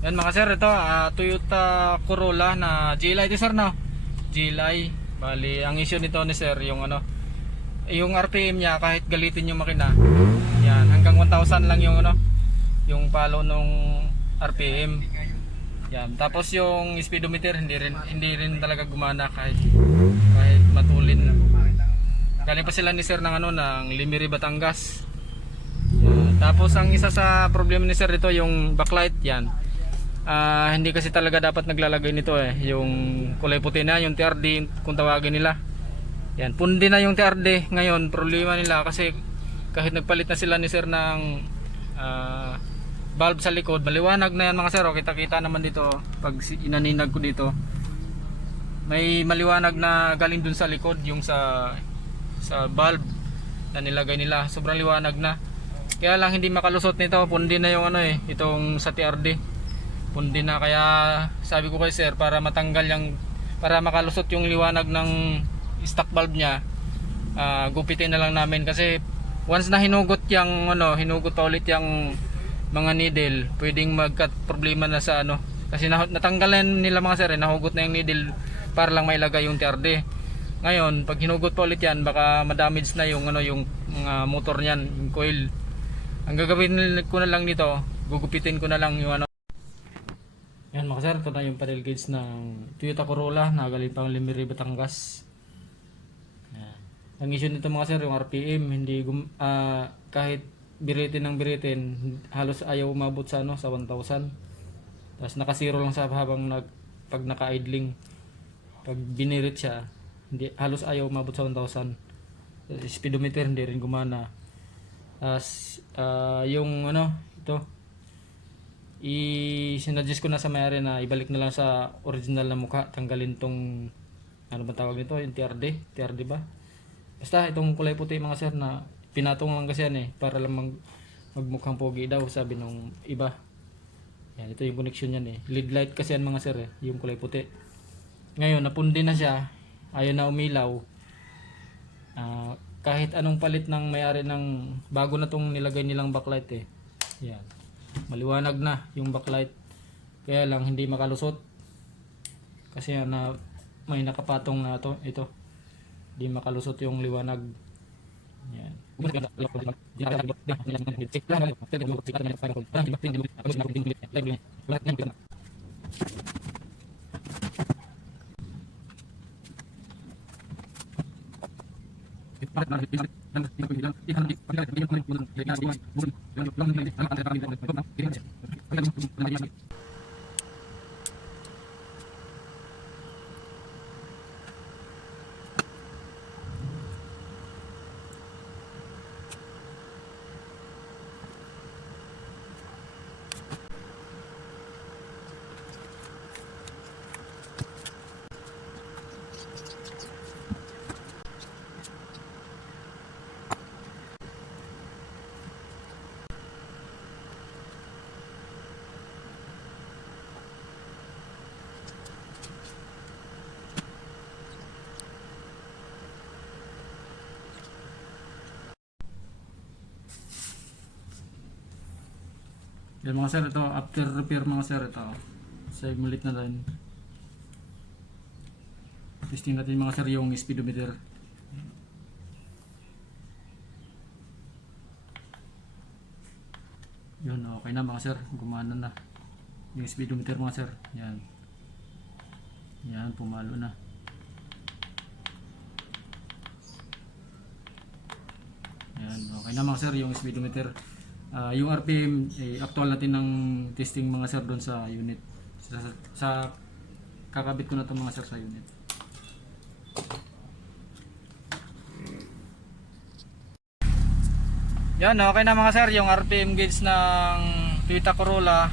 Yan mga sir, ito Toyota Corolla na GLI ito sir, no? GLI. Bali, ang issue nito ni sir, yung yung RPM niya kahit galitin yung makina. Yan, hanggang 1,000 lang yung yung palo nung RPM. Yan, tapos yung speedometer hindi rin talaga gumana kahit matulin. Galing pa sila ni sir ng ng Limiri, Batangas. Yan. Tapos ang isa sa problema ni sir dito yung backlight yan. Hindi kasi talaga dapat naglalagay nito yung kulay puti na yung TRD kung tawagin nila. Yan, pundi na yung TRD ngayon. Problema nila kasi kahit nagpalit na sila ni sir ng valve sa likod, maliwanag na yan mga sir. Kita kita naman dito pag inaninag ko dito, may maliwanag na galing dun sa likod yung sa valve na nilagay nila. Sobrang liwanag na, kaya lang hindi makalusot nito. Pundi na yung itong sa TRD, pundi na. Kaya sabi ko kay sir, para matanggal para makalusot yung liwanag ng stock valve niya, gupitin na lang namin. Kasi once na hinugot hinugot pa ulit yung mga needle, pwedeng magkat problema na sa kasi natanggalan nila mga sir, nahugot na yung needle para lang mailagay yung TRD. Ngayon pag hinugot pa ulit yan, baka madamage na yung yung motor niyan, yung coil. Ang gagawin ko na lang nito, gugupitin ko na lang yung yan mga sir. Ito na yung panel gauge ng Toyota Corolla na galing pang Limiri, Batangas. Yan. Ang issue nito mga sir, yung RPM hindi kahit biritin ng biritin, halos ayaw umabot sa sa 1,000. Tapos naka-zero lang sa habang pag naka-idling. Pag binirit siya, halos ayaw umabot sa 1,000. Speedometer hindi rin gumana. Tapos yung ito, sinadjust ko na sa may-ari na ibalik na lang sa original na mukha, tanggalin tong ba tawag nito, yung TRD ba, basta itong kulay puti mga sir, na pinatong lang kasi yan para lang magmukhang pogi daw, sabi nung iba. Yan, ito yung connection yan lead light kasi yan mga sir yung kulay puti. Ngayon napundi na siya, ayaw na umilaw. Kahit anong palit ng may-ari ng bago na tong nilagay nilang backlight yan, maliwanag na yung backlight, kaya lang hindi makalusot kasi may nakapatong na ito, hindi makalusot yung liwanag. Yan. Yan mga sir, ito after repair mga sir, ito save ulit na rin. Testing natin mga sir yung speedometer. Yun, okay na mga sir, gumana na yung speedometer mga sir. Yan, pumalo na. Yan, okay na mga sir yung speedometer. Yung RPM actual natin ng testing mga sir doon sa unit, sa kakabit ko na ito mga sir sa unit. Yan, okay na mga sir yung RPM gauge ng Toyota Corolla.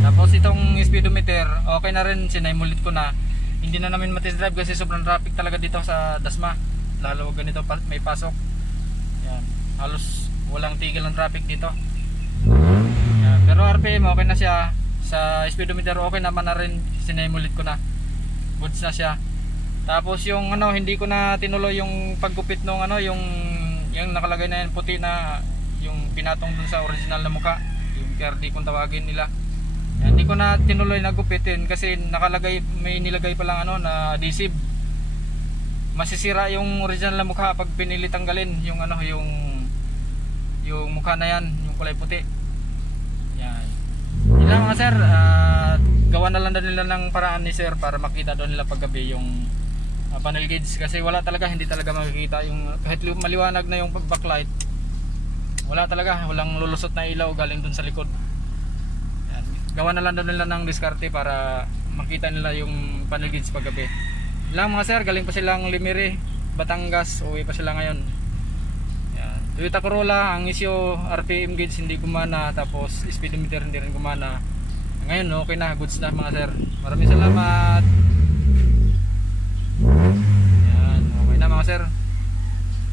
Tapos itong speedometer okay na rin, sinaimulit ko na. Hindi na namin matest drive kasi sobrang traffic talaga dito sa Dasma, lalo ganito may pasok. Yan, halos walang tigil ng traffic dito. Yan, pero RPM okay na siya. Sa speedometer okay naman na rin, sinaimulit ko na, goods na siya. Tapos yung hindi ko na tinuloy yung paggupit nung yung nakalagay na yan puti na yung pinatong dun sa original na mukha, yung TRD kung tawagin nila. Yan, hindi ko na tinuloy na gupitin kasi nakalagay, may nilagay pa lang ano na adhesive. Masisira yung original na mukha pag pinili tanggalin yung ano, yung mukha na yan, yung kulay puti. Yan. Yun lang mga sir, gawa na lang daw nila ng paraan ni sir para makita daw nila paggabi yung panel gauge, kasi wala talaga, hindi talaga makikita yung kahit maliwanag na yung backlight. Wala talaga, walang lulusot na ilaw galing dun sa likod. Yan. Gawa na lang daw nila ng diskarte para makita nila yung panel gauge paggabi. Lang mga sir, galing pa silang Limiri, Batangas, uwi pa sila ngayon. Yan. Toyota Corolla, ang isyo RPM gauge hindi gumana, tapos speedometer hindi rin gumana. Ngayon okay na, goods na mga sir. Maraming salamat. Yan, okay na mga sir.